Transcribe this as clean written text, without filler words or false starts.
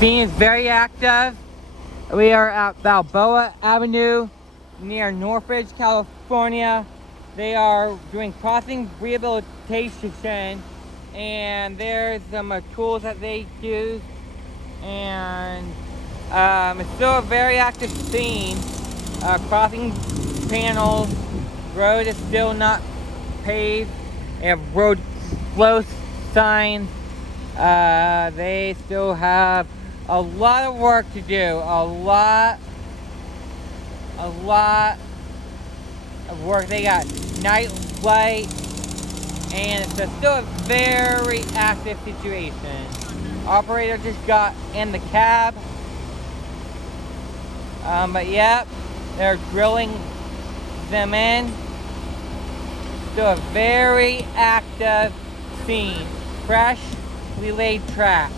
scene is very active. We are at Balboa Avenue near Northridge, California. They are doing crossing rehabilitation, and there's some tools that they use, and it's still a very active scene. Crossing panels, road is still not paved. They have road close signs. They still have a lot of work to do. A lot of work. They got night light, and it's still a very active situation. Operator just got in the cab. But yep, they're drilling them in. Still a very active scene. Freshly laid track.